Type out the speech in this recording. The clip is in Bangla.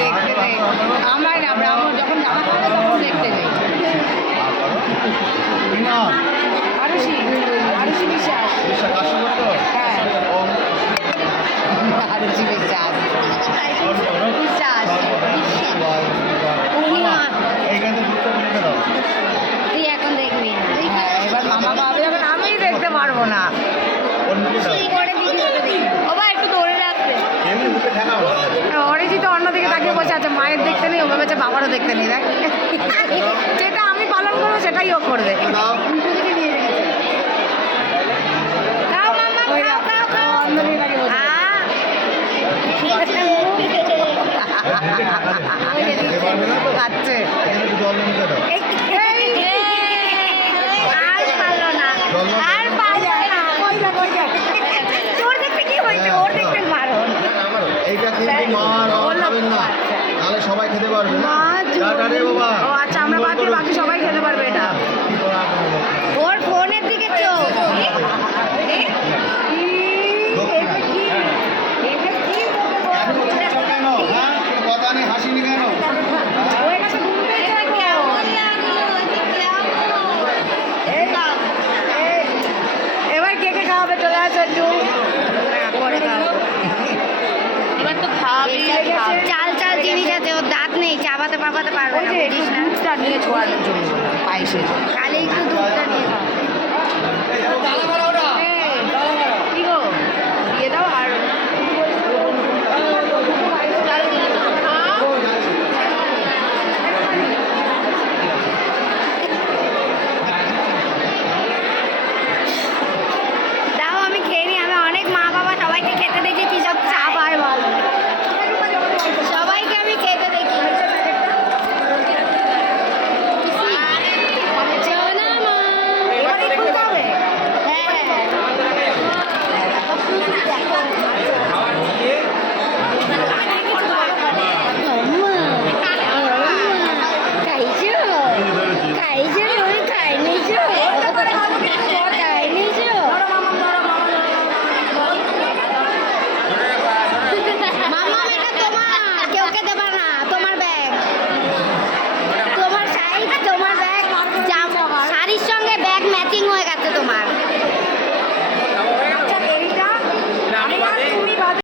দেখতে নেই আমার না ব্রাহ্মণ যখন জামা খাবে তখন দেখতে নেই আরুষি আরুষি বিশ্বাস হ্যাঁ আরুষি বিশ্বাস বিশ্বাস তুই এখন দেখবি না হ্যাঁ এবার মামা পাবে যখন আমি দেখতে পারবো না বাবা একটু ধরে রাখবে অরিজিৎ অন্যদিকে তাকিয়ে বসে আছে মায়ের দেখতে নেই ও ভেবেছে বাবারও দেখতে নেই দেখ যেটা আমি পালন করবো সেটাই ও করবে দুদিকে নিয়ে রেখেছে খাও মামা ওই খাও খাও খাও অন্যদিকে তাকিয়ে বসে খাচ্ছে আর পারলো না আর পারলো না তোর দেখতে কি হয়েছে ওর দেখতে মারণ তাহলে সবাই খেতে পারবে না ও আচ্ছা আমরা বাকি সবাই খেতে পারবে এটা ওর ফোনের দিকে চোখ কথা নেই হাসিনি কেন এবার কে কে খাওয়াবে চলে আসো একটু এবার তো খাওয়াবি চাল চাল জিনিস আছে ওর দাঁত নেই চাবাতে পাবাতে পারবে ওই না যে বুঝিস না দুধটা নিয়ে ছোয়ানোর জন্য পায়েসের খালি একটু দুধটা নিয়ে খাও